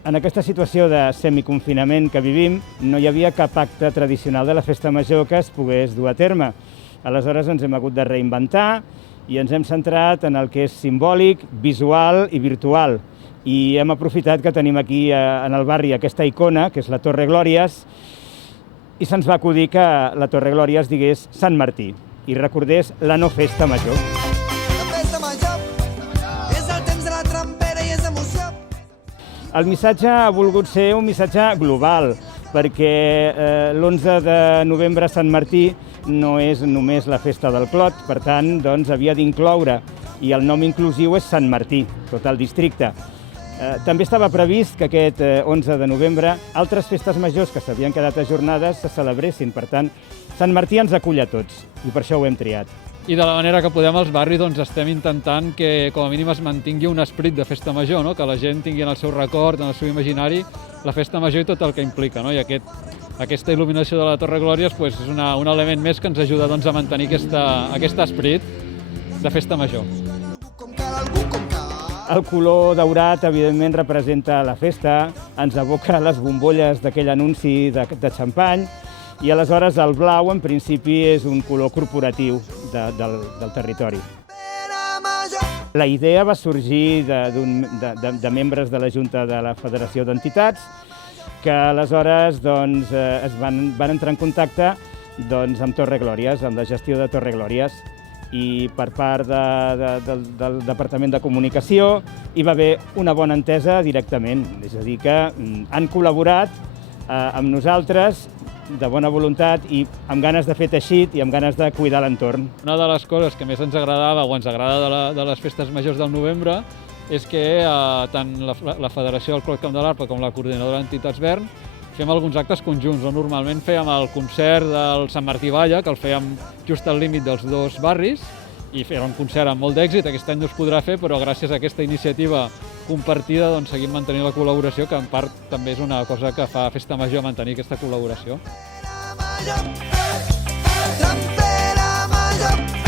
En aquesta situació de semiconfinament que vivim, no hi havia cap acte tradicional de la festa major que es pogués dur a terme. Aleshores ens hem hagut de reinventar i ens hem centrat en el que és simbòlic, visual i virtual. I hem aprofitat que tenim aquí en el barri aquesta icona, que és la Torre Glòries, i se'ns va acudir que la Torre Glòries digués Sant Martí i recordés la no festa major. La festa major és el temps de la trampera i és emoció. El missatge ha volgut ser un missatge global, perquè l'11 de novembre Sant Martí no és només la festa del Clot, per tant, doncs, havia d'incloure, i el nom inclusiu és Sant Martí, tot el districte. També estava previst que aquest 11 de novembre altres festes majors que s'havien quedat ajornades se celebressin. Per tant, Sant Martí ens acull a tots, i per això ho hem triat. I de la manera que podem als barris estem intentant que com a mínim es mantingui un esperit de festa major, no? Que la gent tingui en el seu record, en el seu imaginari, la festa major i tot el que implica, no? I aquesta il·luminació de la Torre Glòries és un element més que ens ajuda a mantenir aquest esperit de festa major. El color daurat, evidentment, representa la festa, ens evoca les bombolles d'aquell anunci de xampany, i aleshores el blau, en principi, és un color corporatiu del territori. La idea va sorgir de membres de la Junta de la Federació d'Entitats, que aleshores van entrar en contacte amb Torre Glòries, amb la gestió de Torre Glòries, i per part del Departament de Comunicació hi va haver una bona entesa directament, és a dir, que han col·laborat amb nosaltres de bona voluntat i amb ganes de fer teixit i amb ganes de cuidar l'entorn. Una de les coses que més ens agradava o ens agrada de les festes majors del novembre és que tant la Federació del Clot Camp de l'Arpa com la Coordinadora d'Entitats Vern fem alguns actes conjunts. Normalment fèiem el concert del Sant Martí Balla, que el fèiem just al límit dels dos barris, i era un concert amb molt d'èxit. Aquest any no es podrà fer, però gràcies a aquesta iniciativa compartida seguim mantenint la col·laboració, que en part també és una cosa que fa Festa Major, mantenir aquesta col·laboració. Trampera major.